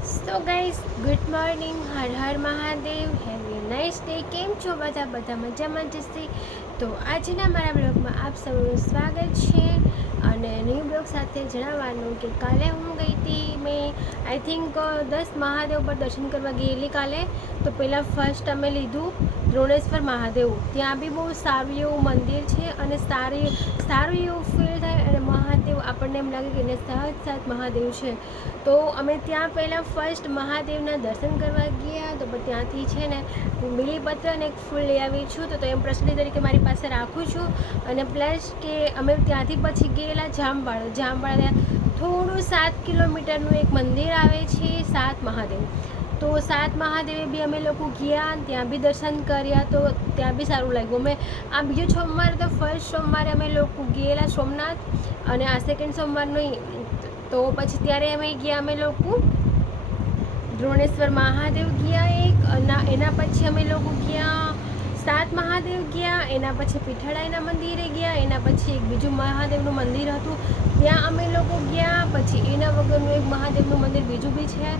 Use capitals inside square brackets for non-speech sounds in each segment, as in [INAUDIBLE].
So guys good morning Har Har Mahadev have a nice day કેમ છો બધા? બધા મજામાં જશે તો આજના મારા બ્લોગમાં આપ સૌનું સ્વાગત છે. અને ન્યૂ બ્લોગ સાથે જણાવવાનું કે કાલે હું ગઈ હતી મેં આઈ થિંક દસ મહાદેવ પર દર્શન કરવા ગયેલી કાલે. તો પહેલાં ફર્સ્ટ અમે લીધું દ્રોણેશ્વર મહાદેવ. ત્યાં બી બહુ સારું એવું મંદિર છે અને સારી, સારું એવું ફીલ થાય અને આપણને એમ લાગે કે એને સાત મહાદેવ છે. તો અમે ત્યાં પહેલાં ફર્સ્ટ મહાદેવના દર્શન કરવા ગયા, તો ત્યાંથી છે ને હું બીલીપત્ર અને એક ફૂલ લઈ આવી છું. તો એમ પ્રસાદી તરીકે મારી પાસે રાખું છું. અને પ્લસ કે અમે ત્યાંથી પછી ગયેલા જામવાળા જામવાળા થોડું સાત કિલોમીટરનું એક મંદિર આવે છે, સાત મહાદેવ. તો સાત મહાદેવે બી અમે લોકો ગયા ત્યાં બી દર્શન કર્યા તો ત્યાં બી સારું લાગ્યું. અમે આ બીજો સોમવાર તો ફર્સ્ટ સોમવારે અમે લોકો ગયેલા સોમનાથ અને આ સેકન્ડ સોમવારનો તો પછી ત્યારે અમે ગયા અમે લોકો દ્રોણેશ્વર મહાદેવ ગયા એક એના પછી અમે લોકો ગયા સાત મહાદેવ ગયા, એના પછી પીઠળાઈના મંદિરે ગયા, એના પછી એક બીજું મહાદેવનું મંદિર હતું. ત્યાં અમે લોકો ગયા, પછી એના વગરનું એક મહાદેવનું મંદિર બીજું બી છે.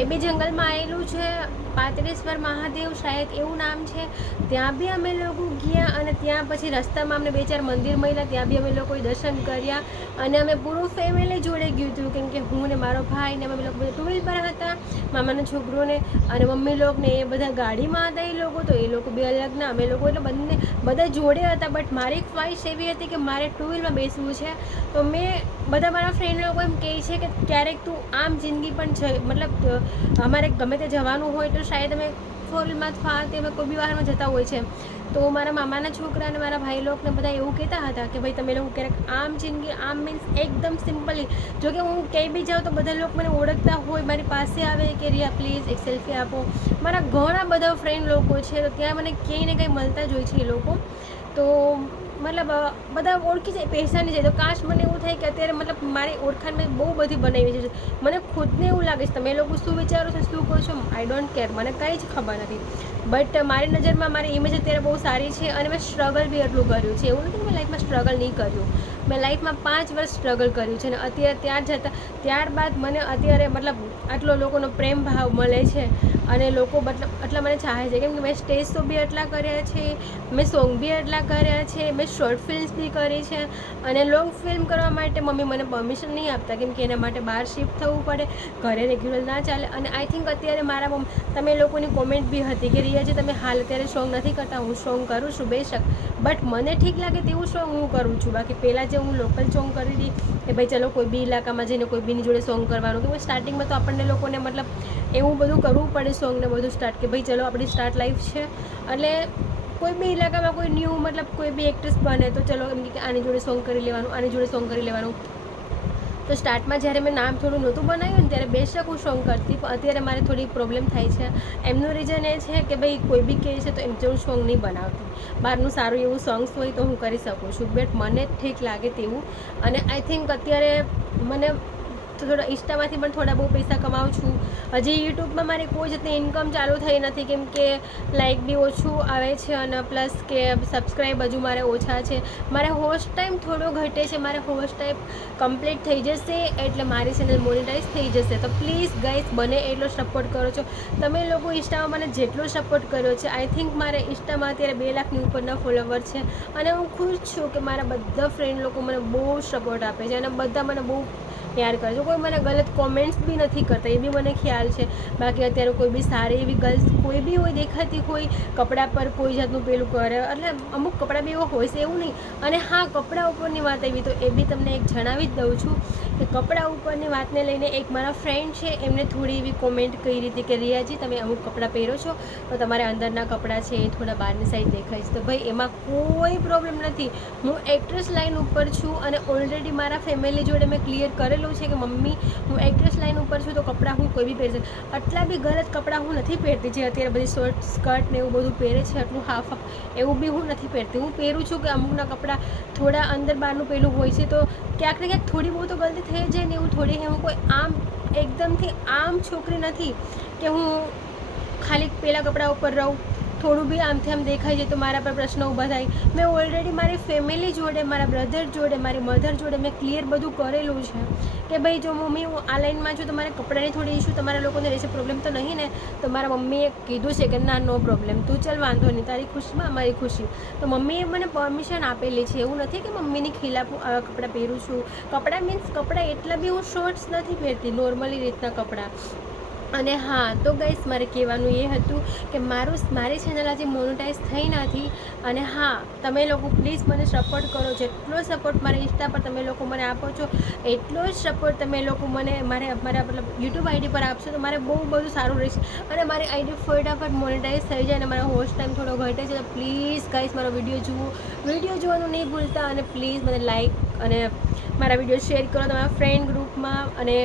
એ બી જંગલમાં આવેલું છે. પાત્રેશ્વર મહાદેવ શાયદ એવું નામ છે. ત્યાં બી અમે લોકો ગયા અને ત્યાં પછી રસ્તામાં અમને બે ચાર મંદિર મળ્યા. ત્યાં બી અમે લોકોએ દર્શન કર્યા અને અમે પૂરું ફેમિલી જોડે ગયું હતું. કેમ કે હું ને મારો ભાઈ ને અમે લોકો ટુ પર હતા. મામાના છોકરોને અને મમ્મી લોકોને એ બધા ગાડીમાં હતા એ લોકો, તો એ લોકો બે અલગના અમે લોકો એટલે બંને, બધા જોડે હતા બટ મારી ખ્વાઇશ એવી હતી કે મારે ટુ વ્હીલમાં બેસવું છે. તો મેં બધા મારા ફ્રેન્ડ લોકો એમ કહે છે કે ક્યારેક તું આમ જિંદગી પણ છે, મતલબ અમારે ગમે તે જવાનું હોય તો શાયદ અમે ફોર વ્હીલમાં અથવા તે અમે કોઈ બી વાહનમાં જતા હોય છે. તો મારા મામાના છોકરા અને મારા ભાઈ લોકોને બધા એવું કહેતા હતા કે ભાઈ, તમે લોકો ક્યારેક આમ જિંદગી આમ મીન્સ એકદમ સિમ્પલી. જો કે હું ક્યાંય બી જાઉં તો બધા લોકો મને ઓળખતા હોય, મારી પાસે આવે કે, રિયા, પ્લીઝ એક સેલ્ફી આપો. મારા ઘણા બધા ફ્રેન્ડ લોકો છે, તો ત્યાં મને ક્યાંય ને કંઈ મળતા જ હોય છે એ લોકો. તો મતલબ બધા ઓળખી જાય પહેચાની જાય. તો કાશ મને એવું થાય કે અત્યારે મતલબ મારી ઓળખાણ મેં બહુ બધી બનાવી છે. મને ખુદને એવું લાગે છે, તમે લોકો શું વિચારો છો, શું કહો છો? આઈ ડોન્ટ કેર મને કંઈ જ ખબર નથી. બટ મારી નજરમાં મારી ઇમેજ અત્યારે બહુ સારી છે અને મેં સ્ટ્રગલ બી એટલું કર્યું છે. એવું નથી કે મેં લાઈફમાં સ્ટ્રગલ નહીં કર્યું. મેં લાઈફમાં પાંચ વર્ષ સ્ટ્રગલ કર્યું છે અને અત્યારે ત્યાં જતાં, ત્યારબાદ મને અત્યારે મતલબ આટલો લોકોનો પ્રેમ ભાવ મળે છે અને લોકો મતલબ આટલા મને ચાહે છે. કેમ કે મેં સ્ટેજ શો બી એટલા કર્યા છે, મેં સોંગ બી એટલા કર્યા છે, મેં શોર્ટ ફિલ્મ્સ બી કરી છે અને લોંગ ફિલ્મ કરવા માટે મમ્મી મને પરમિશન નહીં આપતા કેમ કે એના માટે બહાર શિફ્ટ થવું પડે, ઘરે રેગ્યુલર ના ચાલે અને આઈ થિંક અત્યારે મારા મમ્મી તમે લોકોની કોમેન્ટ બી હતી કે રિયાજી તમે હાલ અત્યારે સોંગ નથી કરતા, હું સોંગ કરું છું બેશક. બટ મને ઠીક લાગે તેવું સોંગ હું કરું છું. બાકી પહેલાં જે હું લોકલ સોંગ કરી હતી કે ભાઈ ચલો કોઈ બી ઇલાકામાં જઈને કોઈ બીની જોડે સોંગ કરવાનું. કે સ્ટાર્ટિંગમાં તો આપણને લોકોને મતલબ એવું બધું કરવું પડે સોંગને બધું સ્ટાર્ટ કે ભાઈ ચલો આપણી સ્ટાર્ટ લાઈફ છે. એટલે કોઈ બી ઇલાકામાં કોઈ ન્યૂ મતલબ કોઈ બી એક્ટ્રેસ બને તો ચલો એમ કે આની જોડે સોંગ કરી લેવાનું, આની જોડે સોંગ કરી લેવાનું. તો સ્ટાર્ટમાં જ્યારે મેં નામ થોડું નહોતું બનાવ્યું ને ત્યારે બેશક હું સોંગ કરતી, પણ અત્યારે મારે થોડી પ્રોબ્લેમ થાય છે. એમનું રીઝન એ છે કે ભાઈ, કોઈ બી કહે છે તો એમ જેવું સોંગ નહીં બનાવતી. બહારનું સારું એવું સોંગ્સ હોય તો હું કરી શકું છું બટ મને ઠીક લાગે તેવું. અને આઈ થિંક અત્યારે મને થોડા ઇન્સ્ટામાંથી પણ થોડા બહુ પૈસા કમાઉં છું. હજી યુટ્યુબમાં મારી કોઈ જાતની ઇન્કમ ચાલુ થઈ નથી, કેમ કે લાઇક બી ઓછું આવે છે અને પ્લસ કે સબસ્ક્રાઈબ હજુ મારે ઓછા છે. મારે હોસ્ટ ટાઈમ થોડો ઘટે છે, મારે હોસ્ટ ટાઈમ કમ્પ્લીટ થઈ જશે એટલે મારી ચેનલ મોનિટાઈઝ થઈ જશે. તો પ્લીઝ ગાઈસ બને એટલો સપોર્ટ કરો છો. તમે લોકો ઇન્સ્ટામાં મને જેટલો સપોર્ટ કર્યો છે આઈ થિંક મારે ઇન્સ્ટામાં અત્યારે બે લાખની ઉપરના ફોલોવર છે. અને હું ખુશ છું કે મારા બધા ફ્રેન્ડ લોકો મને બહુ સપોર્ટ આપે છે અને બધા મને બહુ પ્યાર કરે છે. કોઈ મને ગલત કોમેન્ટ્સ બી નથી કરતા, એ બી મને ખ્યાલ છે. બાકી અત્યારે કોઈ બી સારી એવી ગર્લ્સ કોઈ બી હોય, દેખાતી હોય, કપડાં પર કોઈ જાતનું પેલું કરે, એટલે અમુક કપડાં બી એવા હોય છે એવું નહીં. અને હા, કપડાં ઉપરની વાત આવી તો એ બી તમને એક જણાવી જ દઉં છું કે કપડાં ઉપરની વાતને લઈને એક મારા ફ્રેન્ડ છે, એમને થોડી એવી કોમેન્ટ કરી હતી કે, રિયાજી, તમે અમુક કપડાં પહેરો છો, તો તમારે અંદરના કપડાં છે એ થોડા બહારની સાઈડ દેખાય છે. તો ભાઈ, એમાં કોઈ પ્રોબ્લેમ નથી. હું એક્ટ્રેસ લાઈન ઉપર છું અને ઓલરેડી મારા ફેમિલી જોડે મેં ક્લિયર કરેલું છે કે મમ્મી, હું એક્ટ્રેસ લાઈન ઉપર છું તો કપડાં હું કોઈ બી પહેરી શકું. આટલા બી ગલત કપડાં હું નથી પહેરતી જે અત્યારે બધી શોર્ટ સ્કર્ટ ને એવું બધું પહેરે છે, આટલું હાફ હાફ એવું બી હું નથી પહેરતી. હું પહેરું છું કે અમુકના કપડાં થોડા અંદર બહારનું પેલું હોય છે તો ક્યાંક ને ક્યાંક થોડી બહુ તો ગલતી થઈ જાય ને એવું થોડી હું કોઈ આમ એકદમથી આમ છોકરી નથી કે હું ખાલી પેલા કપડાં ઉપર રહું. થોડું બી આમથી આમ દેખાય છે તો મારા પર પ્રશ્ન ઊભા થાય. મેં ઓલરેડી મારી ફેમિલી જોડે, મારા બ્રધર જોડે, મારી મધર જોડે મેં ક્લિયર બધું કરેલું છે કે ભાઈ જો મમ્મી, હું આ લાઈનમાં છું, તો મારે કપડાની થોડી ઇશ્યુ તમારા લોકોને રહેશે પ્રોબ્લેમ તો નહીં ને? તો મારા મમ્મીએ કીધું છે કે ના નો પ્રોબ્લેમ તું ચાલ, વાંધો નહીં. તારી ખુશીમાં અમારી ખુશી. તો મમ્મીએ મને પરમિશન આપેલી છે. એવું નથી કે મમ્મીની ખિલાફ કપડાં પહેરું છું. કપડાં મીન્સ કપડાં એટલા બી હું શોર્ટ્સ નથી પહેરતી નોર્મલી રીતના કપડાં. અને હા, તો ગઈશ મારે કહેવાનું એ હતું કે મારું મારી ચેનલ આજે મોનોટાઈઝ થઈ નથી. અને હા, તમે લોકો પ્લીઝ મને સપોર્ટ કરો. જેટલો સપોર્ટ મારા ઇન્સ્ટા પર તમે લોકો મને આપો છો, એટલો જ સપોર્ટ તમે લોકો મને મારે, મારા મતલબ યુટ્યુબ આઈડી પર આપશો, તો મારે બહુ બધું સારું રહેશે. અને મારી આઈડી ફટાફટ મોનેટાઈઝ થઈ જાય અને મારો હોસ્ટ ટાઈમ થોડો ઘટે છે, તો પ્લીઝ ગાઈસ મારો વીડિયો જુઓ. વીડિયો જોવાનું નહીં ભૂલતા અને પ્લીઝ મને લાઈક અને મારા વીડિયો શેર કરો તમારા ફ્રેન્ડ ગ્રુપમાં અને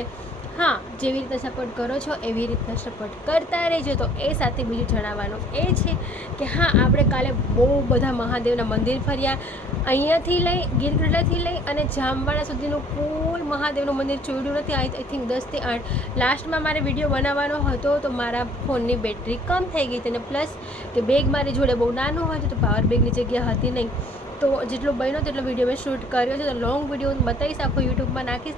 હા, જેવી રીતે સપોર્ટ કરો છો, એવી રીતના સપોર્ટ કરતા રહેજો. તો એ સાથે બીજું જણાવવાનું એ છે કે હા, આપણે કાલે બહુ બધા મહાદેવના મંદિર ફર્યા. અહીંયાથી લઈ ગીરગઢડાથી લઈ અને જામવાડા સુધીનું કોઈ મહાદેવનું મંદિર જોયું નથી. આઈ થિંક દસથી આઠ. લાસ્ટમાં મારે વીડિયો બનાવવાનો હતો, તો મારા ફોનની બેટરી કમ થઈ ગઈ હતી અને પ્લસ કે બેગ મારી જોડે બહુ નાનું હતું, તો પાવર બેગની જગ્યા હતી નહીં. તો જેટલો બન્યો તેટલો વીડિયો મેં શૂટ કર્યો છે. તો લોંગ વીડિયો બતાવીશ આખો યુટ્યુબમાં નાખીશ.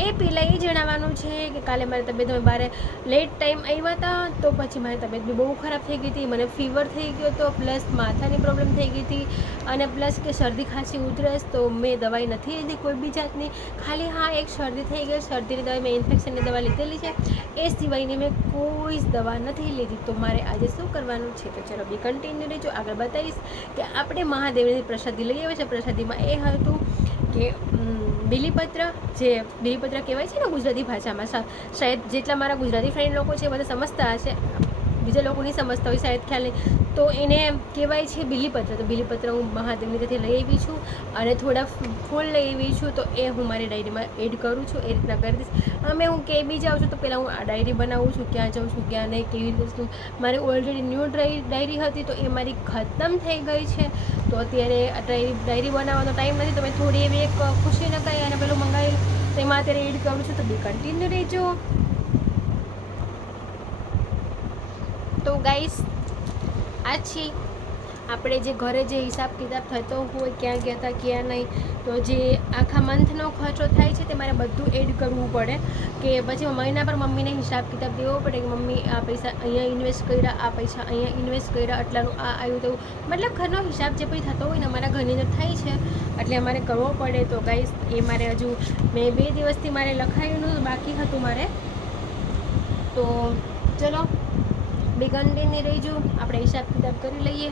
એ પહેલાં એ જણાવવાનું છે કે કાલે મારી તબિયત અમે બારે લેટ ટાઈમ આવ્યા હતા તો પછી મારી તબિયત બી બહુ ખરાબ થઈ ગઈ હતી, મને ફીવર થઈ ગયો હતો પ્લસ માથાની પ્રોબ્લેમ થઈ ગઈ હતી, અને પ્લસ કે શરદી ખાંસી ઉધરસ, તો મેં દવાઈ નથી લીધી કોઈ બી જાતની. ખાલી હા, એક શરદી થઈ ગઈ, શરદીની દવાઈ મેં ઇન્ફેક્શનની દવા લીધેલી છે. એ સિવાયની મેં કોઈ જ દવા નથી લીધી. તો મારે આજે શું કરવાનું છે? તો ચલો બી કન્ટિન્યુ રહેજો આગળ બતાવીશ કે આપણે મહાદેવની પ્રસાદી લઈ આવ્યા છે. પ્રસાદીમાં એ હતું કે બીલીપત્ર જે બિલીપત્ર કહેવાય છે ને ગુજરાતી ભાષામાં શાયદ જેટલા મારા ગુજરાતી ફ્રેન્ડ લોકો છે બધા સમજતા હશે. બીજા લોકો નહીં સમજતા હોય, શાયદ ખ્યાલ નહીં. તો એને કહેવાય છે બિલીપત્ર. તો બિલીપત્ર હું મહાદેવની ત્યાંથી લઈ આવી છું અને થોડા ફૂલ લઈ આવી છું તો એ હું મારી ડાયરીમાં એડ કરું છું, એ રીતના કરી દઈશ. અમે હું કે બી જાઉં છું તો પહેલાં હું આ ડાયરી બનાવું છું, ક્યાં જાઉં છું, ક્યાં નહીં, કેવી રીતે શું. મારી ઓલરેડી ન્યૂ ડાયરી હતી તો એ મારી ખતમ થઈ ગઈ છે. તો અત્યારે ડાયરી ડાયરી બનાવવાનો ટાઈમ નથી તો મેં થોડી એવી એક ખુશી નકાઈ અને પેલું મંગાવેલું. તો એમાં અત્યારે એડ કરું છું તો બી કન્ટિન્યુ રહેજો. તો ગાઈસ આ છે આપણે જે ઘરે જે હિસાબ કિતાબ થતો હોય, ક્યાં ગયા હતા ક્યાં નહીં, તો જે આખા મંથનો ખર્ચો થાય છે તે મારે બધું એડ કરવું પડે. કે પછી મહિના પર મમ્મીને હિસાબ કિતાબ દેવો પડે કે મમ્મી આ પૈસા અહીંયા ઇન્વેસ્ટ કર્યા, આ પૈસા અહીંયા ઇન્વેસ્ટ કર્યા, આટલાનું આ આવ્યું તેવું. મતલબ ઘરનો હિસાબ જે પછી થતો હોય ને અમારા ઘરની અંદર થાય છે. એટલે અમારે કરવો પડે. તો ગાઈસ એ મારે હજુ મેં બે દિવસથી મારે લખાયું બાકી હતું મારે. તો ચલો. બે લઈને રહીજો આપણે હિસાબ કિતાબ કરી લઈએ.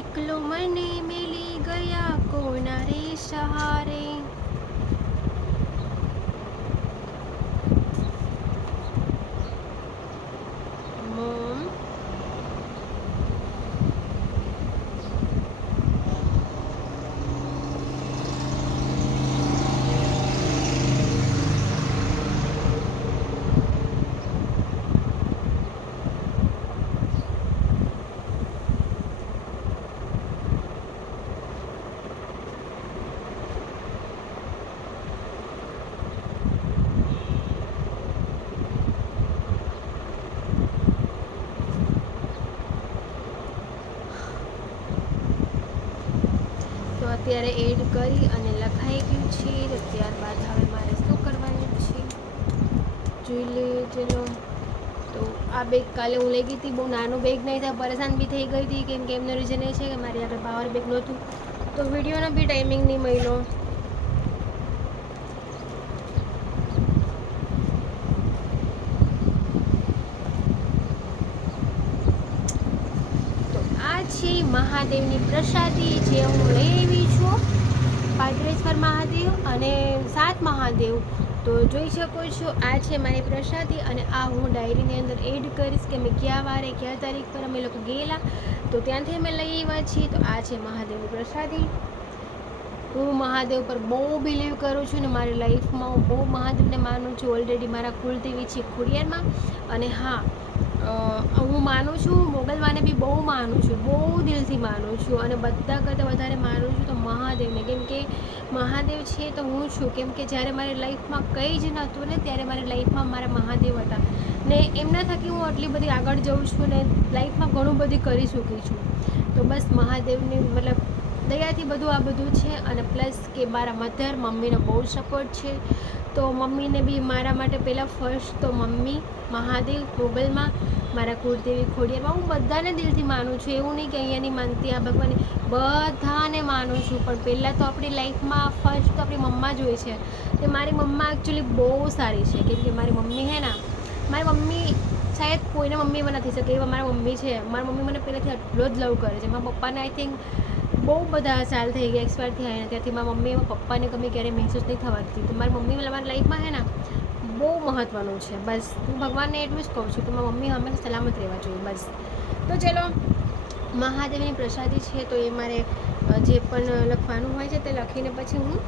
એકલો મને મેલી ગયા કોના રે સહારે મોમ તો અત્યારે એડ કરી અને લખાઈ ગયું છે. ત્યારબાદ હવે મારે શું કરવાનું છે? જોઈ લઈએ ચલો તો આ બેગ કાલે હું લઈ ગઈ હતી. બહુ નાનું બેગ નહીં થાય. પરેશાન બી થઈ ગઈ હતી કેમ કે એમનો રીઝન એ છે કે મારી આગળ પાવર બેગ નહોતું. તો વિડીયોનો બી ટાઈમિંગ નહીં મળ્યો તો આ છે મહાદેવની પ્રસાદી જે હું લઈ આવી છું. પાત્રેશ્વર મહાદેવ અને સાત મહાદેવ. તો જોઈ શકો છો, આ છે મારી પ્રસાદી અને આ હું ડાયરીની અંદર એડ કરીશ કે મેં કયા વારે, કયા તારીખ પર અમે લોકો ગયેલા. તો ત્યાંથી અમે લઈ આવ્યા છીએ. તો આ છે મહાદેવની પ્રસાદી. હું મહાદેવ પર બહુ બિલીવ કરું છું ને મારી લાઈફમાં હું બહુ મહાદેવને માનું છું. ઓલરેડી મારા કુલદેવી છે ખોડિયારમાં. અને હા હું માનું છું મોગલવાને બી બહુ માનું છું, બહુ દિલથી માનું છું અને બધા કરતાં વધારે માનું છું તો મહાદેવને. કેમ કે મહાદેવ છે તો હું છું. કેમ કે જ્યારે મારી લાઈફમાં કંઈ જ નહોતું ને ત્યારે મારી લાઈફમાં મારા મહાદેવ હતા. ને એમના થકી હું આટલી બધી આગળ જઉં છું ને લાઈફમાં ઘણું બધી કરી શકી છું. તો બસ મહાદેવની મતલબ દયાથી બધું આ બધું છે અને પ્લસ કે મારા મધર મમ્મીનો બહુ સપોર્ટ છે. તો મમ્મીને બી મારા માટે પહેલાં ફર્સ્ટ તો મમ્મી, મહાદેવ મોગલમાં મારા કુળદેવી ખોડિયારમાં. હું બધાને દિલથી માનું છું. એવું નહીં કે અહીંયાની માનતી આ ભગવાનની. બધાને માનું છું. પણ પહેલાં તો આપણી લાઈફમાં ફર્સ્ટ તો આપણી મમ્મા જ હોય છે. તે મારી મમ્મા એકચ્યુઅલી બહુ સારી છે. કેમ કે મારી મમ્મી હે ને, મારી મમ્મી શાયદ કોઈને મમ્મી એવા નથી. શકે એવા મારા મમ્મી છે. મારી મમ્મી મને પહેલાંથી આટલો જ લવ કરે છે. મારા પપ્પાને આઈ થિંક બહુ બધા સાલ થઈ ગયા એક્સપાયર થયા એના ત્યાંથી મારા મમ્મી એમાં પપ્પાને ગમે ક્યારેય મહેસૂસ નહીં થવા દીધી. તો મારી મમ્મી મારા લાઈફમાં હે ને, બહુ મહત્ત્વનું છે. બસ, હું ભગવાનને એટલું જ કહું છું કે મારી મમ્મી હંમેશા સલામત રહેવા જોઈએ, બસ. તો ચલો, મહાદેવની પ્રસાદી છે તો એ મારે જે પણ લખવાનું હોય છે તે લખીને પછી હું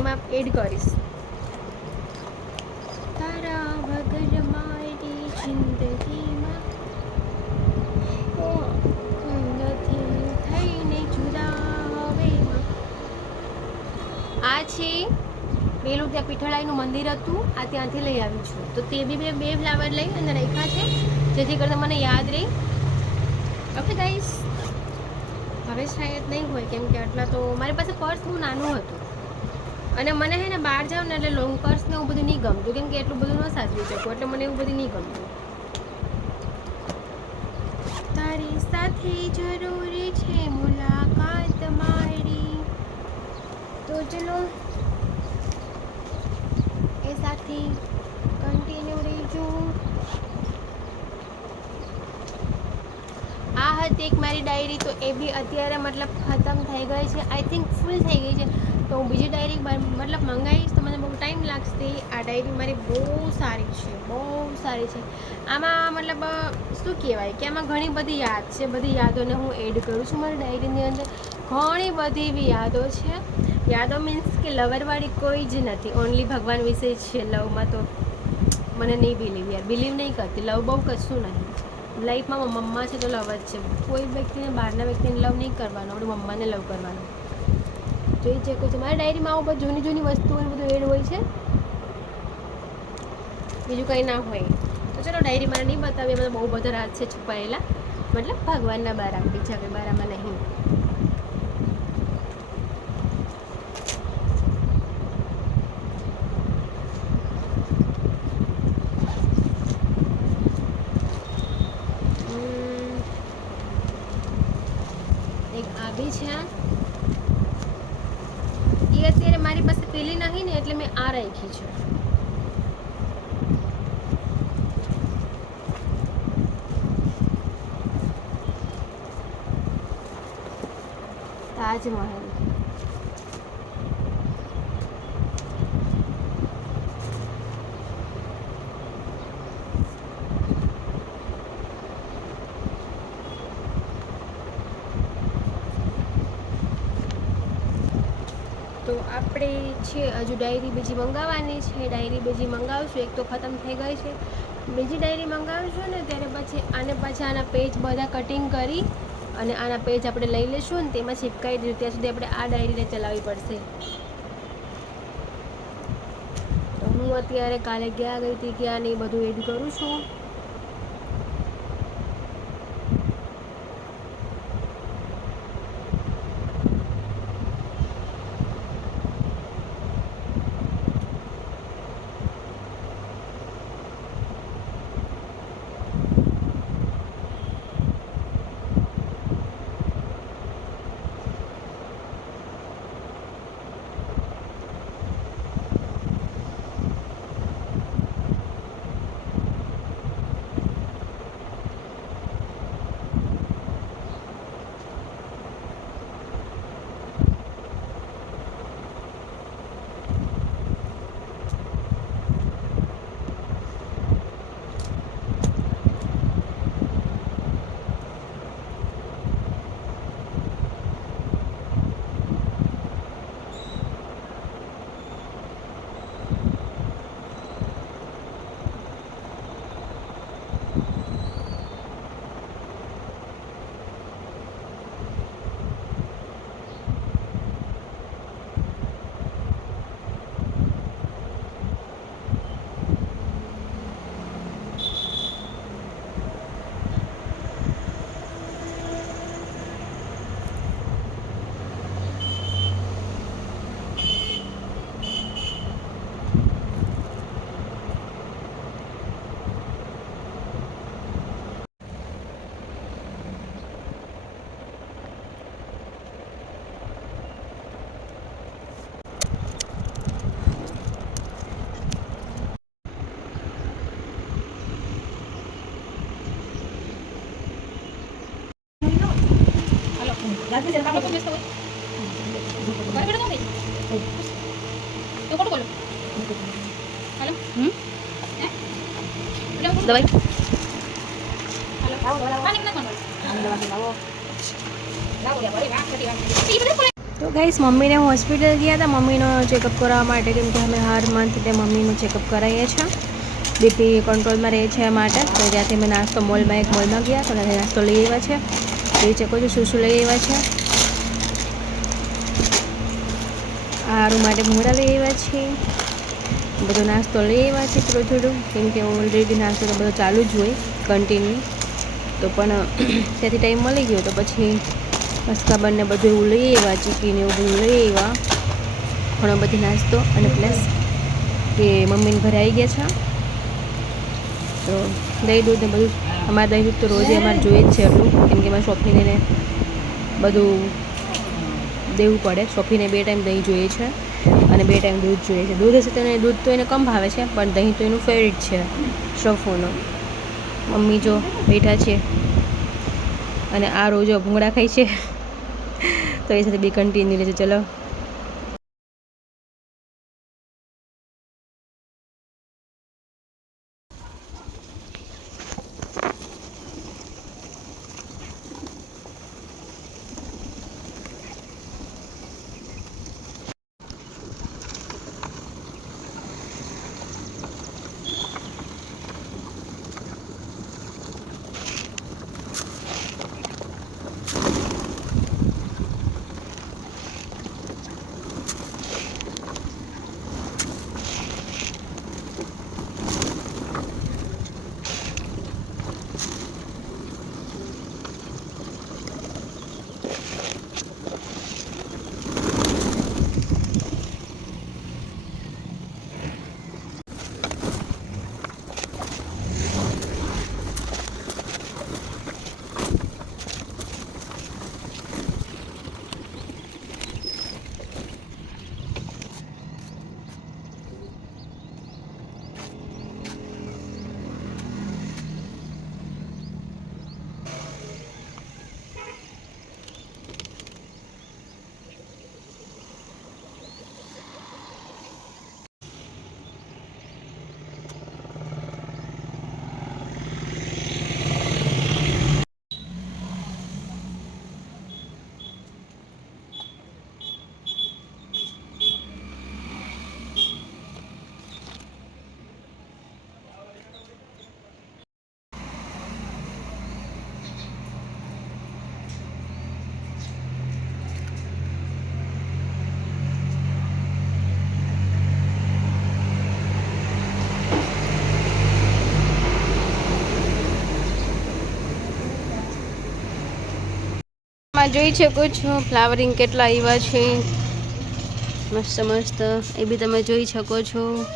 એમાં એડ કરીશ. તારા વગર મારી જિંદગીમાં આ છે પેલું ત્યાં પીઠળાઈનું મંદિર હતું. આ ત્યાંથી લઈ આવી છું. તો તે બી મેં બે ફ્લાવર લઈ અને રાખ્યા છે, જેથી કરીને મને યાદ રહી. ઓકે ગાઈસ હવે શાયદ નહીં હોય, કેમ કે આટલા તો મારી પાસે પર્સ બહુ નાનું હતું. અને મને હે ને બહાર જાઉં ને એટલે લોંગ પર્સ ને એવું બધું નહીં ગમતું, કેમ કે એટલું બધું ન સાચવી શકું, એટલે મને એવું બધું નહીં ગમતું. તારી સાથે જરૂરી છે મુલાકાત મારી. ચલો એ સાથે કન્ટિન્યુ રહેજો. આ હતી એક મારી ડાયરી તો એ બી અત્યારે મતલબ ખતમ થઈ ગઈ છે. આઈ થિંક ફૂલ થઈ ગઈ છે. તો હું બીજી ડાયરી મતલબ મંગાવીશ તો મને બહુ ટાઈમ લાગશે. આ ડાયરી મારી બહુ સારી છે, બહુ સારી છે. આમાં મતલબ શું કહેવાય કે આમાં ઘણી બધી યાદ છે, બધી યાદોને હું એડ કરું છું મારી ડાયરીની અંદર. ઘણી બધી એવી યાદો છે. યાદો મીન્સ કે લવરવાળી કોઈ જ નથી. ઓનલી ભગવાન વિશે જ છે લવમાં તો મને નહીં બિલીવ યાર. બિલીવ નહીં કરતી. લવ બહુ કશું નહીં. લાઈફમાં મમ્મા છે તો લવ જ છે. કોઈ વ્યક્તિને, બહારના વ્યક્તિને લવ નહીં કરવાનો. આપણે મમ્માને લવ કરવાનો. જોઈ શકો છો. મારી ડાયરીમાં આવું બધું જૂની જૂની વસ્તુઓ બધું એડ હોય છે. બીજું કંઈ ના હોય. તો ચલો ડાયરી મારે નહીં બતાવી એમાં બહુ બધા રાત છે છુપાયેલા. મતલબ ભગવાનના બારામાં બીજા કંઈ બારામાં નહીં હમ, એક આ બી છે એ અત્યારે મારી પાસે પેલી નહીં ને એટલે મેં આ રાખી છે તાજમહલ તો આપણે છે, હજુ ડાયરી બીજી મંગાવવાની છે. ડાયરી બીજી મંગાવશું. એક તો ખતમ થઈ ગઈ છે. બીજી ડાયરી મંગાવશું ને, ત્યારે પછી આને પછી આના પેજ બધા કટિંગ કરી અને આના પેજ આપણે લઈ લઈશું ને તેમાં ચિપકાઈ દીધું, ત્યાં સુધી આપણે આ ડાયરીને ચલાવવી પડશે. તો હું અત્યારે કાલે ક્યાં ગઈ હતી ક્યાં નહીં બધું એડ કરું છું. કોને તો ગાઈસ મમ્મીને હોસ્પિટલ ગયા હતા મમ્મીનો ચેકઅપ કરાવવા માટે કેમ કે અમે હર મંથ તે મમ્મીનું ચેકઅપ કરાવીએ છીએ બીપી કંટ્રોલમાં રહે છે માટે તો ત્યાંથી અમે નાસ્તો મોલમાં એક મોલમાં ગયા તો ત્યાંથી નાસ્તો લઈ આવ્યા છે એ શકો છો, શું શું લઈ આવ્યા છે? આરું માટે ભૂંગળા લઈ આવ્યા છે. બધો નાસ્તો લઈ આવ્યા છે થોડું થોડું, કેમ કે ઓલરેડી નાસ્તો તો બધો ચાલુ જ હોય કન્ટિન્યુ તો પણ [CLEARS THROAT] ત્યાંથી ટાઈમ મળી ગયો તો પછી મસ્કાબન ને બધું એવું લઈ આવ્યા ચીકી ને એવું બધું લઈ આવ્યા. ઘણો બધી નાસ્તો અને પ્લસ કે મમ્મીને ઘરે આવી ગયા છે. તો દહીં દૂધ ને બધું અમારે દહીં તો રોજે અમારે જોઈએ જ છે એટલું, કેમ કે અમારે શોખીને બધું દેવું પડે. શોફીને બે ટાઈમ દહીં જોઈએ છે અને બે ટાઈમ દૂધ જોઈએ છે. દૂધ હશે તો એને, દૂધ તો એને કમ ભાવે છે, પણ દહીં તો એનું ફેવરિટ છે, શોફોનો. મમ્મી જો બેઠા છે અને આ રોજો ભૂંગળા ખાય છે, તો એ સાથે બી કન્ટિન્યુ લેજો ચલો. માં જોઈ શકો છો? ફ્લાવરિંગ કેટલા આવ્યા છે? મસ્ત મસ્ત. એ બી તમે જોઈ શકો છો.